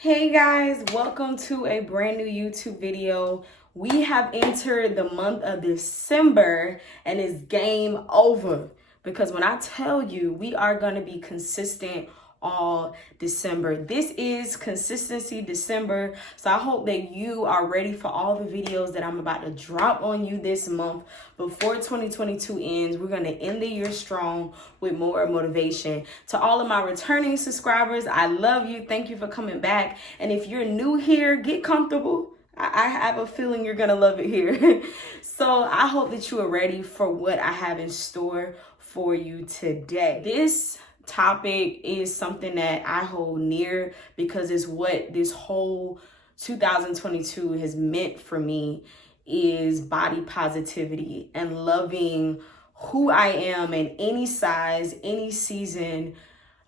Hey guys, welcome to a brand new YouTube video. We have entered the month of December and it's game over because when I tell you we are going to be consistent all December. This is Consistency December. So I hope that you are ready for all the videos that I'm about to drop on you this month. Before 2022 ends, we're going to end the year strong with more motivation. To all of my returning subscribers, I love you. Thank you for coming back. And if you're new here, get comfortable. I have a feeling you're going to love it here. So I hope that you are ready for what I have in store for you today. This topic is something that I hold near because it's what this whole 2022 has meant for me, is body positivity and loving who I am in any size, any season,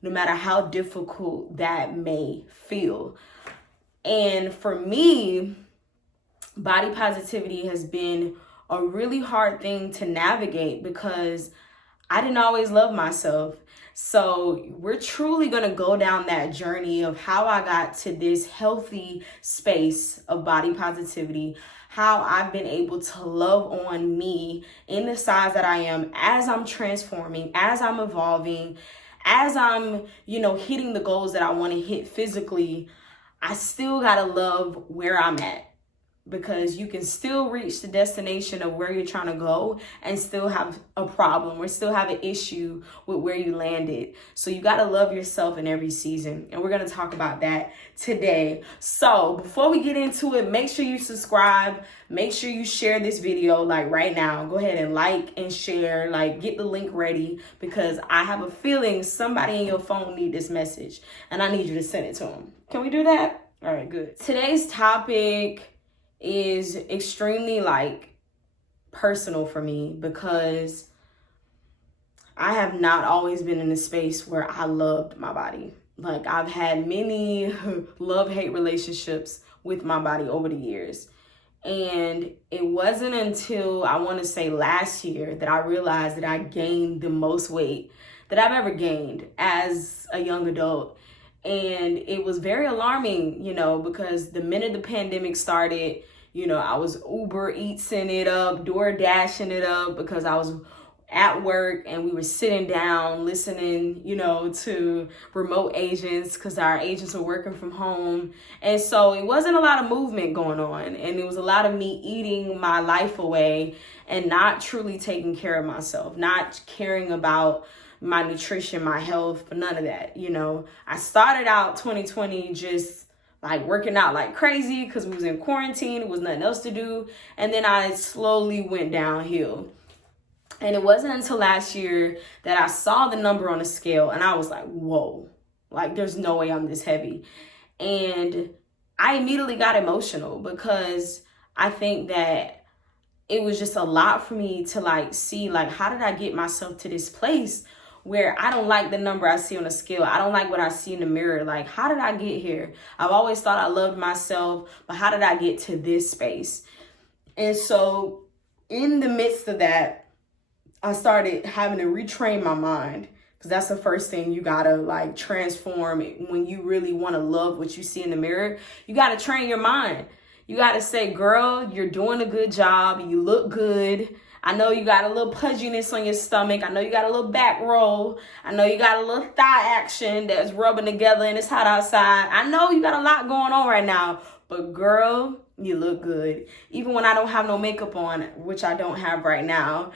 no matter how difficult that may feel. And for me, body positivity has been a really hard thing to navigate because I didn't always love myself. So we're truly going to go down that journey of how I got to this healthy space of body positivity, how I've been able to love on me in the size that I am as I'm transforming, as I'm evolving, as I'm, hitting the goals that I want to hit physically. I still got to love where I'm at, because you can still reach the destination of where you're trying to go and still have a problem or still have an issue with where you landed. So you got to love yourself in every season. And we're going to talk about that today. So before we get into it, make sure you subscribe. Make sure you share this video right now. Go ahead and like and share, get the link ready, because I have a feeling somebody in your phone need this message and I need you to send it to them. Can we do that? All right, good. Today's topic is extremely personal for me because I have not always been in a space where I loved my body. I've had many love-hate relationships with my body over the years. And it wasn't until I want to say last year that I realized that I gained the most weight that I've ever gained as a young adult. And it was very alarming, because the minute the pandemic started, I was Uber Eatsing it up, Door Dashing it up, because I was at work and we were sitting down listening, to remote agents because our agents were working from home. And so it wasn't a lot of movement going on. And it was a lot of me eating my life away and not truly taking care of myself, not caring about my nutrition, my health, none of that. I started out 2020 just working out like crazy because we was in quarantine. It was nothing else to do. And then I slowly went downhill. And it wasn't until last year that I saw the number on the scale and I was like, whoa, there's no way I'm this heavy. And I immediately got emotional because I think that it was just a lot for me to see how did I get myself to this place where I don't like the number I see on the scale. I don't like what I see in the mirror. How did I get here? I've always thought I loved myself, but how did I get to this space? And so in the midst of that, I started having to retrain my mind, because that's the first thing you gotta transform when you really want to love what you see in the mirror. You gotta train your mind. You gotta say, girl, you're doing a good job. You look good. I know you got a little pudginess on your stomach. I know you got a little back roll. I know you got a little thigh action that's rubbing together and it's hot outside. I know you got a lot going on right now, but girl, you look good. Even when I don't have no makeup on, which I don't have right now,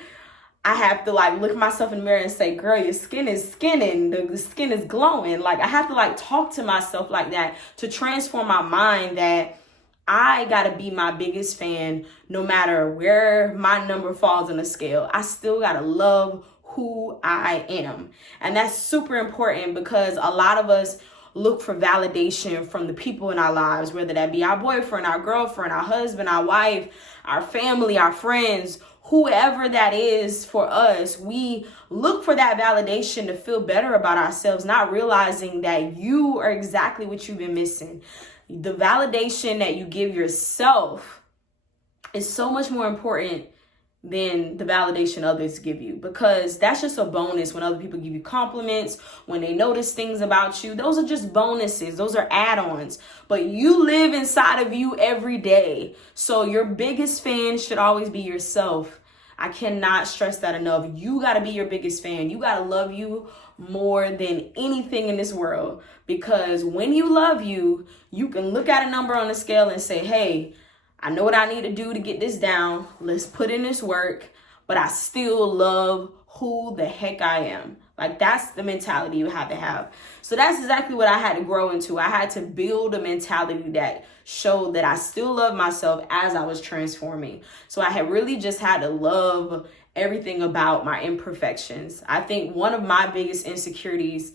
I have to look at myself in the mirror and say, girl, your skin is skinning. The skin is glowing. I have to talk to myself like that to transform my mind that I gotta be my biggest fan no matter where my number falls on the scale. I still gotta love who I am. And that's super important because a lot of us look for validation from the people in our lives, whether that be our boyfriend, our girlfriend, our husband, our wife, our family, our friends, whoever that is for us. We look for that validation to feel better about ourselves, not realizing that you are exactly what you've been missing. The validation that you give yourself is so much more important than the validation others give you, because that's just a bonus. When other people give you compliments, when they notice things about you, those are just bonuses, those are add-ons. But you live inside of you every day, so your biggest fan should always be yourself. I cannot stress that enough. You got to be your biggest fan. You got to love you more than anything in this world, because when you love you, you can look at a number on the scale and say, hey, I know what I need to do to get this down. Let's put in this work, but I still love who the heck I am. Like, that's the mentality you have to have. So that's exactly what I had to grow into. I had to build a mentality that showed that I still love myself as I was transforming. So I had really just had to love everything about my imperfections. I think one of my biggest insecurities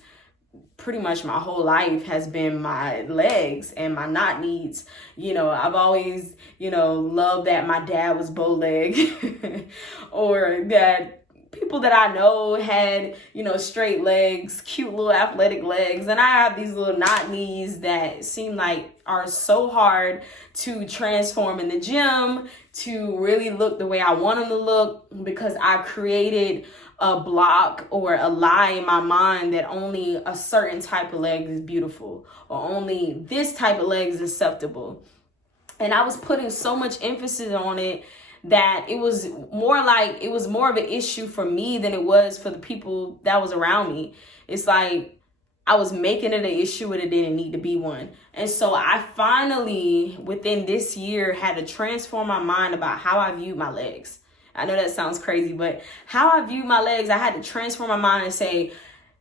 pretty much my whole life has been my legs and my knot needs. I've always, loved that my dad was bow leg or that people that I know had, straight legs, cute little athletic legs. And I have these little knot knees that seem like are so hard to transform in the gym to really look the way I want them to look, because I created a block or a lie in my mind that only a certain type of leg is beautiful, or only this type of leg is acceptable. And I was putting so much emphasis on it that it was more of an issue for me than it was for the people that was around me. It's like I was making it an issue and it didn't need to be one. And so I finally, within this year, had to transform my mind about how I viewed my legs. I know that sounds crazy, but how I view my legs, I had to transform my mind and say,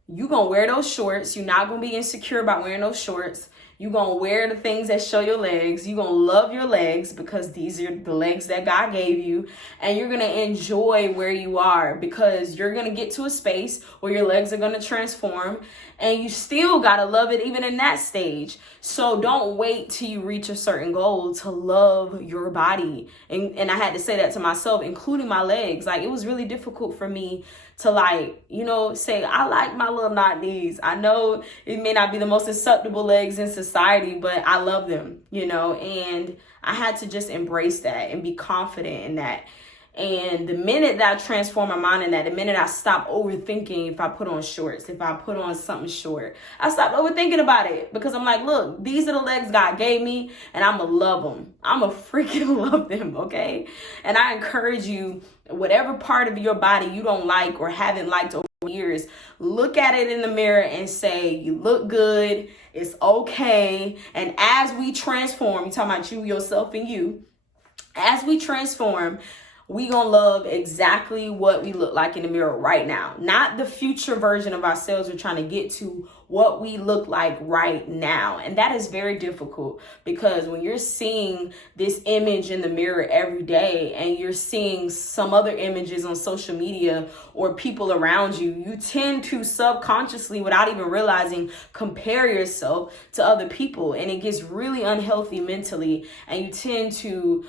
you're going to wear those shorts. You're not going to be insecure about wearing those shorts. You're going to wear the things that show your legs. You're going to love your legs because these are the legs that God gave you. And you're going to enjoy where you are, because you're going to get to a space where your legs are going to transform. And you still got to love it even in that stage. So don't wait till you reach a certain goal to love your body. And I had to say that to myself, including my legs. Like, it was really difficult for me to say, I like my little knot knees. I know it may not be the most acceptable legs in society, but I love them, and I had to just embrace that and be confident in that. And the minute that I transformed my mind in that, the minute I stopped overthinking if I put on shorts, if I put on something short, I stopped overthinking about it, because I'm like, look, these are the legs God gave me and I'm going to love them. I'm going to freaking love them, okay? And I encourage you, whatever part of your body you don't like or haven't liked over years, look at it in the mirror and say, you look good, it's okay. And as we transform, you're talking about you, yourself, and you, as we transform, we gonna love exactly what we look like in the mirror right now. Not the future version of ourselves we're trying to get to, what we look like right now. And that is very difficult, because when you're seeing this image in the mirror every day and you're seeing some other images on social media or people around you, you tend to subconsciously, without even realizing, compare yourself to other people. And it gets really unhealthy mentally. And you tend to,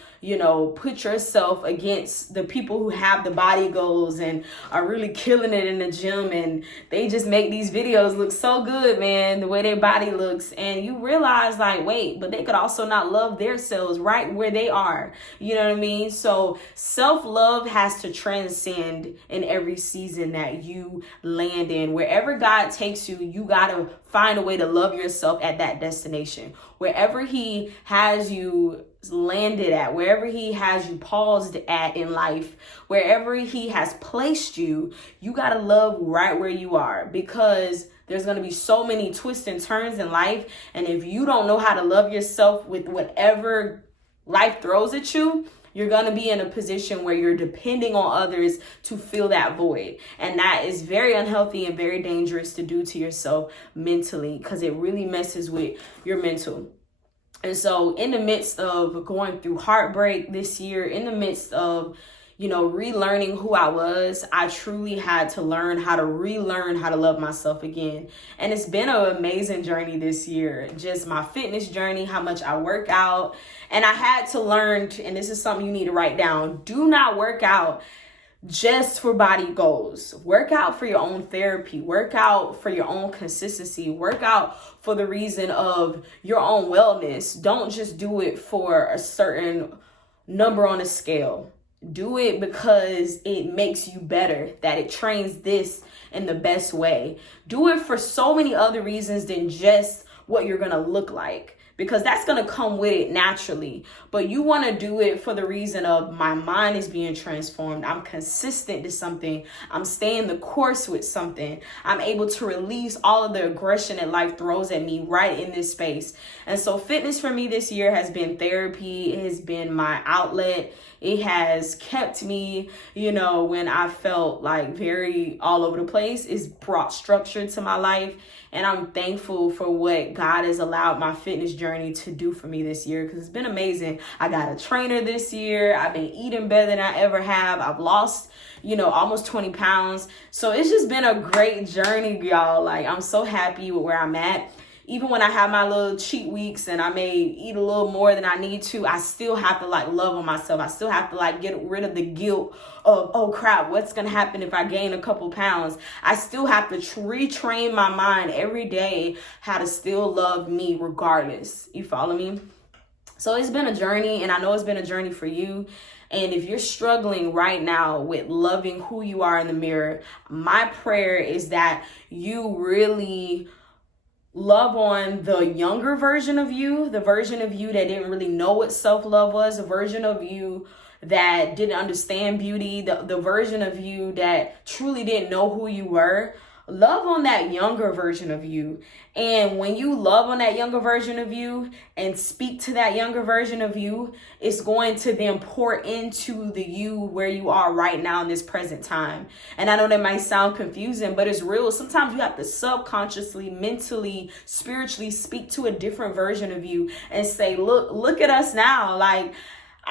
put yourself against the people who have the body goals and are really killing it in the gym. And they just make these videos look so good, man, the way their body looks. And you realize, like, wait, but they could also not love themselves right where they are. You know what I mean? So self-love has to transcend in every season that you land in. Wherever God takes you, you got to find a way to love yourself at that destination. Wherever He has you landed at, wherever He has you paused at in life, wherever He has placed you, you got to love right where you are, because there's going to be so many twists and turns in life. And if you don't know how to love yourself with whatever life throws at you, you're going to be in a position where you're depending on others to fill that void. And that is very unhealthy and very dangerous to do to yourself mentally, because it really messes with your mental. And so in the midst of going through heartbreak this year, in the midst of, relearning who I was, I truly had to learn how to relearn how to love myself again. And it's been an amazing journey this year, just my fitness journey, how much I work out. And I had to learn, and this is something you need to write down, do not work out just for body goals. Work out for your own therapy. Work out for your own consistency. Work out for the reason of your own wellness. Don't just do it for a certain number on a scale. Do it because it makes you better, that it trains this in the best way. Do it for so many other reasons than just what you're going to look like, because that's going to come with it naturally. But you want to do it for the reason of my mind is being transformed. I'm consistent to something. I'm staying the course with something. I'm able to release all of the aggression that life throws at me right in this space. And so fitness for me this year has been therapy. It has been my outlet. It has kept me, when I felt like very all over the place. It's brought structure to my life. And I'm thankful for what God has allowed my fitness journey to do for me this year, because it's been amazing. I got a trainer this year. I've been eating better than I ever have. I've lost, almost 20 pounds. So it's just been a great journey, y'all. Like, I'm so happy with where I'm at. Even when I have my little cheat weeks and I may eat a little more than I need to, I still have to love on myself. I still have to get rid of the guilt of, oh crap, what's going to happen if I gain a couple pounds? I still have to retrain my mind every day how to still love me regardless. You follow me? So it's been a journey, and I know it's been a journey for you. And if you're struggling right now with loving who you are in the mirror, my prayer is that you really love on the younger version of you, the version of you that didn't really know what self-love was, the version of you that didn't understand beauty, the version of you that truly didn't know who you were. Love on that younger version of you. And when you love on that younger version of you and speak to that younger version of you, it's going to then pour into the you where you are right now in this present time. And I know that might sound confusing, but it's real. Sometimes you have to subconsciously, mentally, spiritually speak to a different version of you and say, look at us now. Like,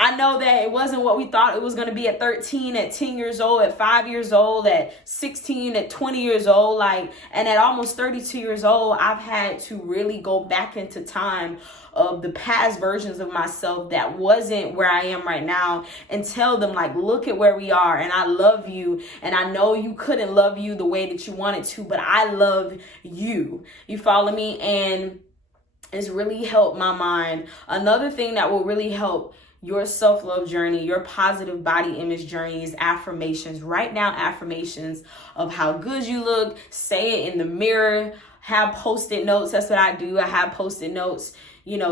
I know that it wasn't what we thought it was going to be at 13, at 10 years old, at 5 years old, at 16, at 20 years old, and at almost 32 years old, I've had to really go back into time of the past versions of myself that wasn't where I am right now and tell them, look at where we are, and I love you, and I know you couldn't love you the way that you wanted to, but I love you. You follow me? And it's really helped my mind. Another thing that will really help your self-love journey, your positive body image journey is affirmations. Write down affirmations of how good you look. Say it in the mirror. Have post-it notes. That's what I do. I have post-it notes.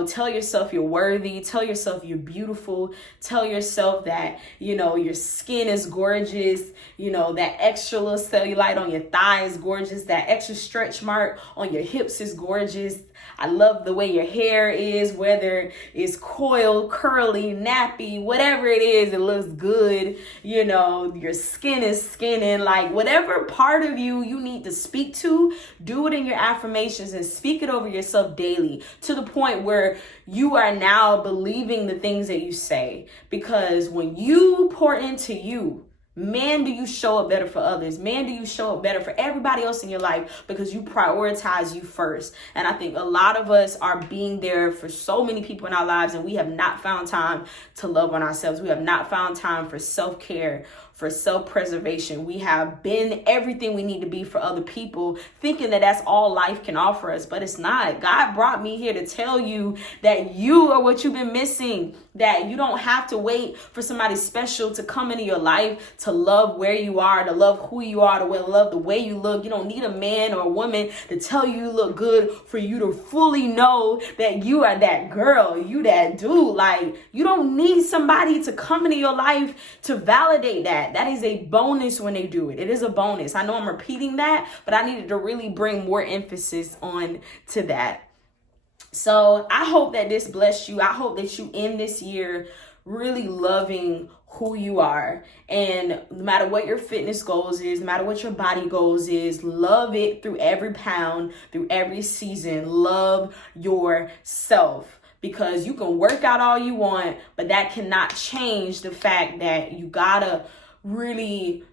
Tell yourself you're worthy. Tell yourself you're beautiful. Tell yourself that, your skin is gorgeous. That extra little cellulite on your thigh is gorgeous. That extra stretch mark on your hips is gorgeous. I love the way your hair is, whether it's coiled, curly, nappy, whatever it is, it looks good. Your skin is skinning. Whatever part of you need to speak to, do it in your affirmations and speak it over yourself daily to the point where you are now believing the things that you say. Because when you pour into you, man, do you show up better for others. Man, do you show up better for everybody else in your life because you prioritize you first. And I think a lot of us are being there for so many people in our lives, and we have not found time to love on ourselves. We have not found time for self-care, for self-preservation. We have been everything we need to be for other people, thinking that that's all life can offer us, but it's not. God brought me here to tell you that you are what you've been missing, that you don't have to wait for somebody special to come into your life to love where you are, to love who you are, to love the way you look. You don't need a man or a woman to tell you look good for you to fully know that you are that girl, you that dude. You don't need somebody to come into your life to validate that. That is a bonus when they do it. It is a bonus. I know I'm repeating that, but I needed to really bring more emphasis on to that. So I hope that this blessed you. I hope that you end this year really loving who you are. And no matter what your fitness goals is, no matter what your body goals is, love it through every pound, through every season. Love yourself. Because you can work out all you want, but that cannot change the fact that you gotta really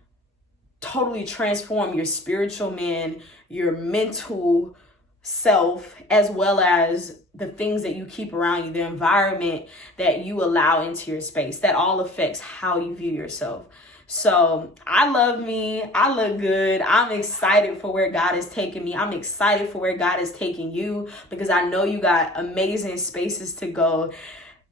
totally transform your spiritual man, your mental self, as well as the things that you keep around you, the environment that you allow into your space. That all affects how you view yourself. So I love me. I look good. I'm excited for where God is taking me. I'm excited for where God is taking you, because I know you got amazing spaces to go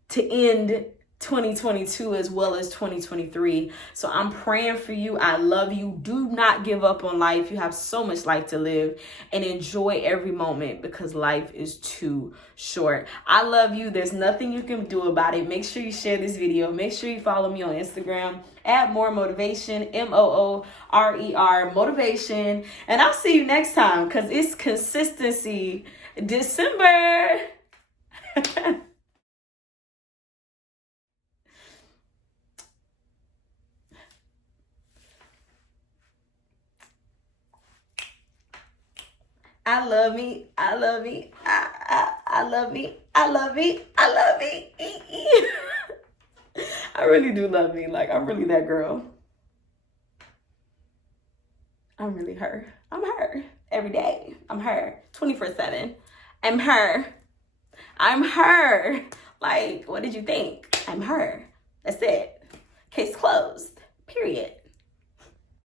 to end 2022 as well as 2023. So I'm praying for you. I love you. Do not give up on life. You have so much life to live, and enjoy every moment because life is too short. I love you. There's nothing you can do about it. Make sure you share this video. Make sure you follow me on Instagram at More Motivation, MOORER Motivation. And I'll see you next time because it's consistency December. I love me. I love me. I love me. I love me. I love me. I really do love me. Like, I'm really that girl. I'm really her. I'm her. Every day. I'm her. 24/7. I'm her. I'm her. Like, what did you think? I'm her. That's it. Case closed. Period.